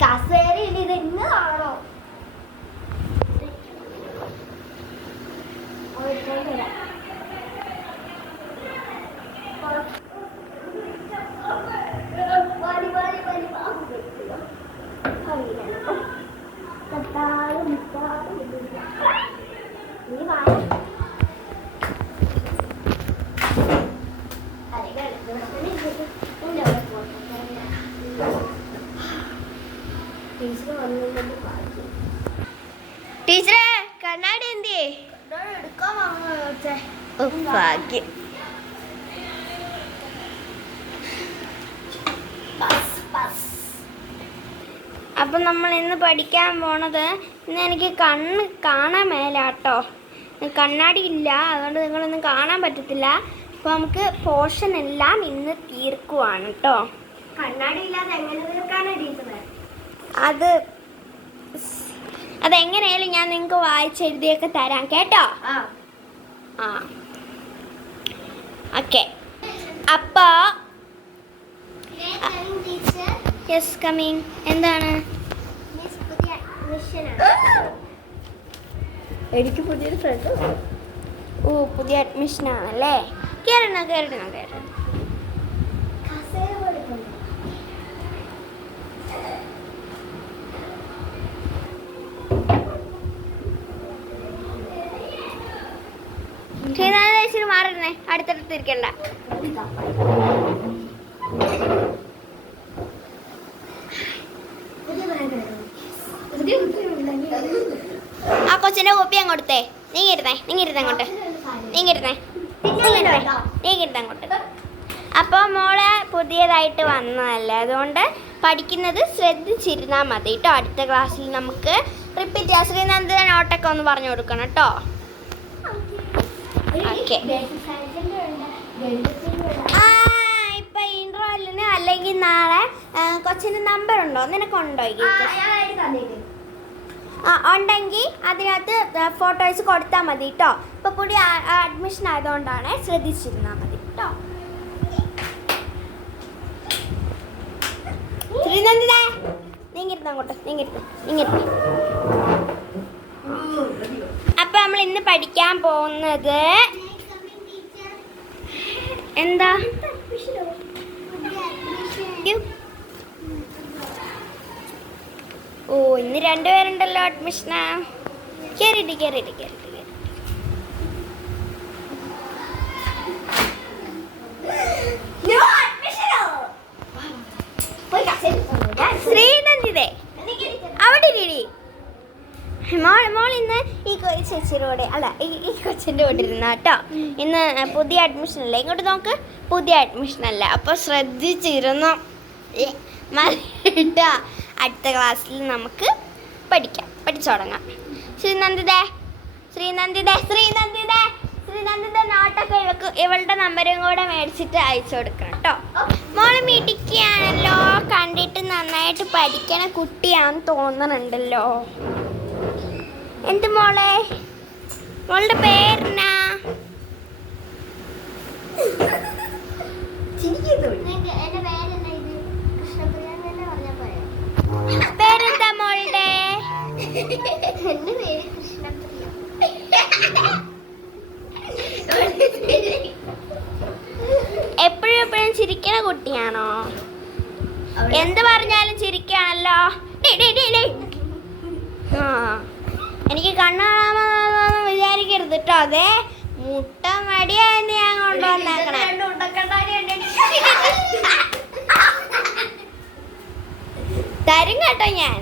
കസേരയിൽ ഇത് എന്നതാണോ? ടീച്ചറെ കണ്ണാടി എന്തിയേ? ഭാഗ്യം. അപ്പം നമ്മൾ ഇന്ന് പഠിക്കാൻ പോണത്, ഇന്ന് എനിക്ക് കണ്ണ് കാണാൻ മേലാട്ടോ, കണ്ണാടി ഇല്ല, അതുകൊണ്ട് നിങ്ങളൊന്നും കാണാൻ പറ്റത്തില്ല. അപ്പോൾ നമുക്ക് പോർഷൻ എല്ലാം ഇന്ന് തീർക്കുവാണ് കേട്ടോ. കണ്ണാടി ഇല്ലാതെ എങ്ങനെ തീർക്കാനാ ടീച്ചറെ? അതെങ്ങനെയായാലും ഞാൻ നിങ്ങൾക്ക് വായിച്ചെഴുതിയൊക്കെ തരാം കേട്ടോ. ആ ഓക്കെ. അപ്പോൾ യെസ് കമ്മിങ്. എന്താണ്? എനിക്ക് പുതിയൊരു ഫ്രണ്ട്. ഓ, പുതിയ അഡ്മിഷനാണല്ലേ. കയറണോ? മാറിയിരുന്നേ, അടുത്തടുത്ത് ഇരിക്കണ്ട. ആ കൊച്ചിന്റെ കോപ്പി അങ്ങോട്ടേ. നീങ്ങിരുന്നേ അങ്ങോട്ട്. അപ്പോൾ മോളെ പുതിയതായിട്ട് വന്നതല്ലേ, അതുകൊണ്ട് പഠിക്കുന്നത് ശ്രദ്ധിച്ചിരുന്നാൽ മതി കേട്ടോ. അടുത്ത ക്ലാസ്സിൽ നമുക്ക് റിപ്പീറ്റ് ചെയ്യാം. ശ്രീനന്ദിത നോട്ടൊക്കെ ഒന്ന് പറഞ്ഞു കൊടുക്കണം കേട്ടോ. ഓക്കെ. ഇപ്പൊ ഇൻട്രോലിന് അല്ലെങ്കിൽ നാളെ കൊച്ചിന്റെ നമ്പർ ഉണ്ടോ? നിനക്കുണ്ടോ? ഉണ്ടെങ്കിൽ അതിനകത്ത് ഫോട്ടോസ് കൊടുത്താൽ മതി കേട്ടോ. ഇപ്പൊ പുതിയ അഡ്മിഷൻ ആയതുകൊണ്ടാണ്, ശ്രദ്ധിച്ചിരുന്നാൽ മതി കേട്ടോ. ശ്രീനന്ദിതേ, നീങ്ങിരുന്ന്. അപ്പൊ നമ്മൾ ഇന്ന് പഠിക്കാൻ പോകുന്നത് എന്താ? ഓ, ഇന്ന് 2 പേരുണ്ടല്ലോ അഡ്മിഷനാ. കേറിട്ട്. ശ്രീനന്ദിതേ, അവിടെ ഇരി. മോൾ ഇന്ന് ഈ ചേച്ചിയുടെ അല്ല, ഈ കൊച്ചിൻ്റെ കൂടെ ഇരുന്ന കേട്ടോ. ഇന്ന് പുതിയ അഡ്മിഷൻ അല്ലേ, ഇങ്ങോട്ട് നോക്ക്. പുതിയ അഡ്മിഷൻ അല്ല, അപ്പോൾ ശ്രദ്ധിച്ചിരുന്നു കേട്ടോ. അടുത്ത ക്ലാസ്സിൽ നമുക്ക് പഠിച്ചു തുടങ്ങാം. ശ്രീനന്ദിതേ നോട്ടൊക്കെ ഇവളുടെ നമ്പരും കൂടെ മേടിച്ചിട്ട് അയച്ചു കൊടുക്കണം കേട്ടോ. മോള് മിടിക്കുകയാണല്ലോ, കണ്ടിട്ട് നന്നായിട്ട് പഠിക്കണ കുട്ടിയാണെന്ന് തോന്നണുണ്ടല്ലോ. എന്ത് മോളുടെ പേരെന്നാ? പേരെന്താ മോളുടെ? എപ്പോഴും ചിരിക്കണ കുട്ടിയാണോ? എന്ത് പറഞ്ഞാലും ചിരിക്കുകയാണല്ലോ. എനിക്ക് കണ്ണ് കാണാമെന്നൊന്നും വിചാരിക്കരുത് കേട്ടോ. അതെ, മുട്ട മടിയായിരുന്നു ഞാൻ കൊണ്ടുവന്നേക്കണേ. തരും കേട്ടോ ഞാൻ.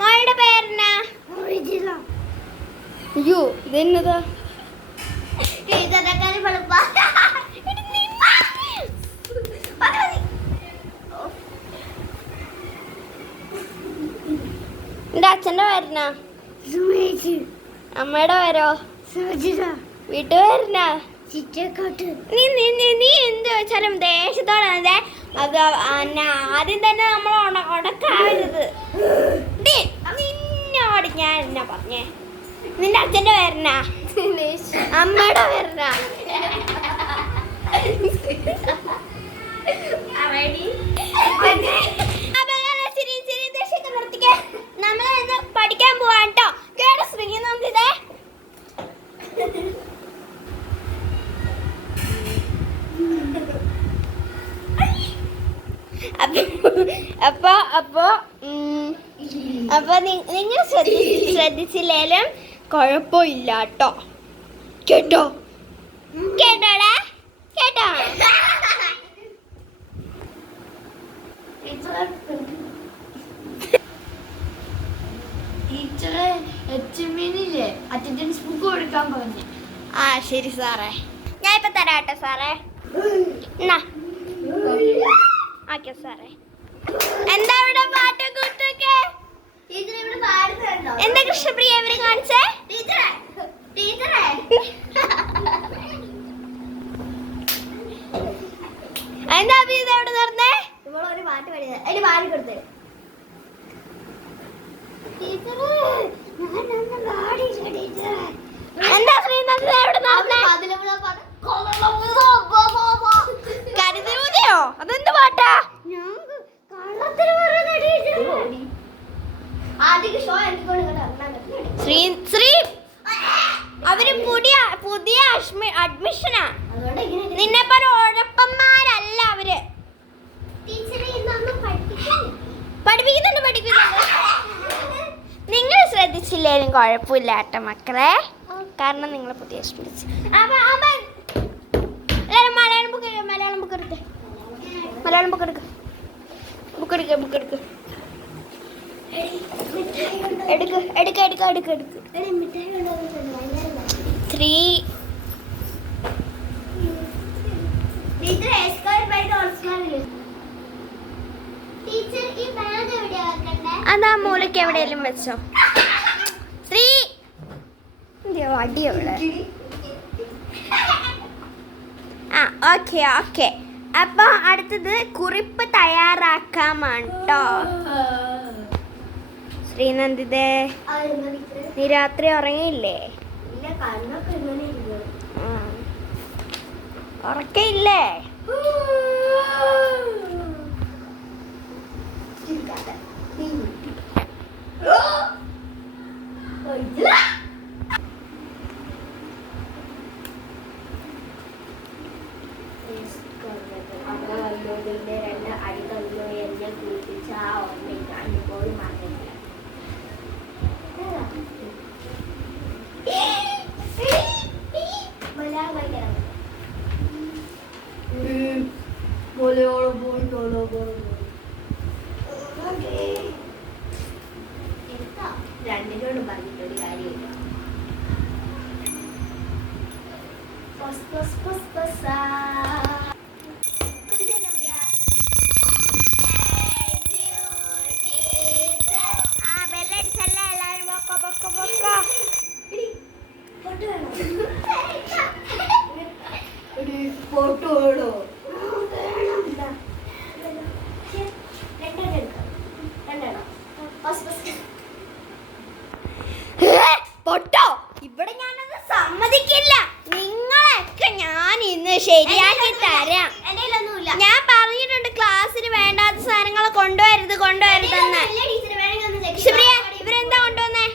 മോളുടെ പേരെന്നാ? അയ്യോ, ഇതെന്നതാ? എന്റെ അച്ഛൻ്റെ പേരെന്നാ? അമ്മയുടെ പേരോ? വീട്ടുപേരെന്നാ? നീ എന്ത് വെച്ചാലും ദേശത്തോടെ അത് ആദ്യം തന്നെ നമ്മൾ ഉടക്കാവരുത്. നിന്നോട് ഞാൻ എന്നാ പറഞ്ഞേ? നിന്റെ അച്ഛൻ്റെ പേരെന്നാ? അമ്മയുടെ പേരെന്നാ? അപ്പൊ നിങ്ങൾ ശ്രദ്ധിച്ചില്ലേലും കുഴപ്പമില്ല കേട്ടോ. കേട്ടോ കേട്ടോടാ കേട്ടോ. ടീച്ചറെ HMനില്ലേ അറ്റൻഡൻസ് ബുക്ക് കൊടുക്കാൻ പറഞ്ഞു. ആ ശരി സാറേ, ഞാൻ ഇപ്പൊ തരാട്ടെ സാറേ. എന്നാ ഓക്കെ സാറേ. എന്താ ഇവിടെ പാട്ടും കൂത്തൊക്കെ? എന്താ കൃഷ്ണപ്രിയ ഇവര് കാണിച്ചേ? എന്താ ഇത് എവിടെ നടന്നേ? ഒരു പാട്ട് പാടിയത് അതിന് പാടി കൊടുത്തേ. എന്താ ശ്രീനാഥ് എവിടെ നടന്നേ? കരുതിരൂതിയോ? അതെന്ത് പാട്ടാ? ശ്രീ അവര് പുതിയ അഡ്മിഷനാ. നിന്നെ പോലെ ഉഴപ്പന്മാരല്ല അവര്. പഠിപ്പിക്കുന്നുണ്ട്. നിങ്ങൾ ശ്രദ്ധിച്ചില്ലേലും കുഴപ്പമില്ല കേട്ടോ മക്കളെ, കാരണം നിങ്ങൾ പുതിയ സ്റ്റുഡൻസ്. മലയാളം ബുക്ക് എടുക്ക. അതാ മൂലയ്ക്ക് എവിടെയെങ്കിലും വെച്ചോ. ശ്രീ അടിയോളെ. ആ ഓക്കെ. അപ്പൊ അടുത്തത് കുറിപ്പ് തയ്യാറാക്കാമാണ് കേട്ടോ. ശ്രീനന്ദിതേ, നീ രാത്രി ഉറങ്ങിയില്ലേ? ഉറക്കയില്ലേ? രണ്ടിനോട് പറഞ്ഞിട്ടൊരു കാര്യമില്ല. ബെല്ലടിച്ചല്ലേ എല്ലാരും പൊക്കോ. ഫോട്ടോ വേണോ? പൊട്ടോ, ഇവിടെ ഞാനത് സമ്മതിക്കില്ല. നിങ്ങളൊക്കെ ഞാൻ ഇന്ന് ശരിയാക്കി തരാം. ഞാൻ പറഞ്ഞിട്ടുണ്ട് ക്ലാസ്സിന് വേണ്ടാത്ത സാധനങ്ങൾ കൊണ്ടുവരുതെന്ന്. ശിവപ്രിയ, ഇവരെന്താ കൊണ്ടുവന്നേ?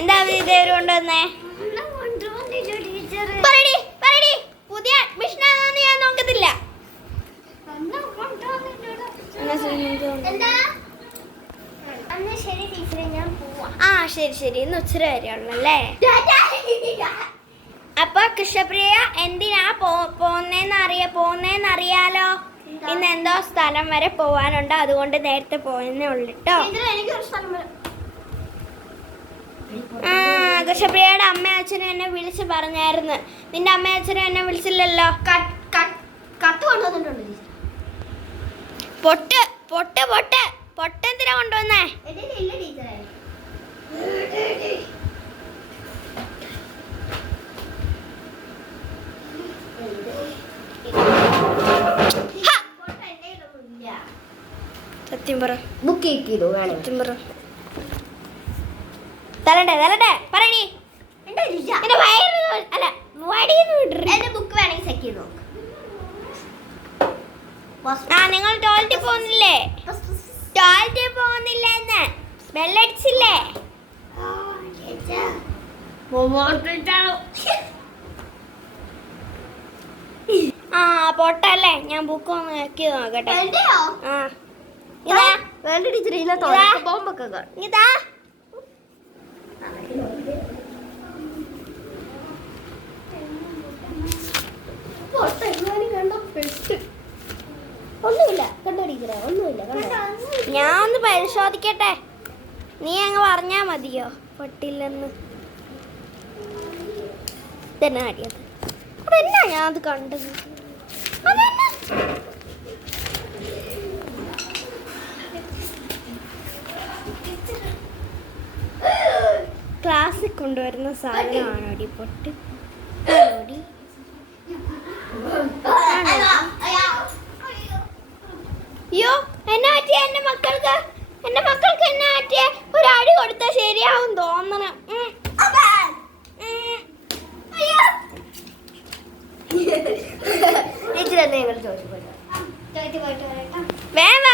എന്താ ഇവര് കൊണ്ടുവന്നേ? പറയടി. പുതിയ അഡ്മിഷൻ ആണെന്ന് ഞാൻ നോക്കത്തില്ല. ആ ശരി, ഇന്ന് ഉച്ചര വരെയുള്ളല്ലേ? അപ്പൊ കൃഷ്ണപ്രിയ എന്തിനാ പോന്നേന്നറിയാലോ? ഇന്ന് എന്തോ സ്ഥലം വരെ പോവാനുണ്ട്, അതുകൊണ്ട് നേരത്തെ പോയെന്നേ ഉള്ളു കേട്ടോ. കൃഷ്ണപ്രിയയുടെ അമ്മയും അച്ഛനും എന്നെ വിളിച്ച് പറഞ്ഞായിരുന്നു. നിന്റെ അമ്മയും അച്ഛനും എന്നെ വിളിച്ചില്ലല്ലോ. കത്ത് കൊണ്ടുവന്നിട്ടുണ്ട്. പൊട്ടെന്തിനാ കൊണ്ടുവന്നേ? സത്യം പറ. ബുക്ക് ചെയ്തോ? സത്യം പറ. തലണ്ടേ പറയണി. ബുക്ക് വേണമെങ്കിൽ ചെക്ക് ചെയ്തോ. നിങ്ങൾ ടോയ്ലറ്റിൽ പോകുന്നില്ലേ? ബെല്ലടിച്ചില്ലേ? ആ പൊട്ടല്ലേ, ഞാൻ ബുക്ക് ഒന്ന് നോക്കി നോക്കട്ടെ. വേണ്ടയോ? ആ ഇതാ വേണ്ട ടീച്ചർ, ഇതിനകത്ത് ഇതാ. ബോംബൊക്കെ കാണും. ഇതാ ഒന്നുമില്ല കണ്ടോ ടീച്ചറെ, ഒന്നുമില്ല കണ്ടോ. ഞാൻ ഒന്ന് പരിശോധിക്കട്ടെ. നീ അങ്ങ് പറഞ്ഞാ മതിയോ പൊട്ടില്ലെന്ന്? തന്നെ അടിയത് അതെന്നാ ഞാൻ അത് കണ്ടത്. അതെന്നാ ക്ലാസ്സിൽ കൊണ്ടുവരുന്ന സാധനമാണോടി പൊട്ട്? ആണോടി? ആണോ? അയ്യോ എന്നാ പറ്റിയ എന്റെ മക്കൾക്ക് എന്നാ പറ്റിയ? ഒരു അടി കൊടുത്താൽ ശരിയാവും തോന്നണം. ടീച്ചർ എന്താ ഞങ്ങൾ ചോദിച്ചു പോയിട്ട് വേഗം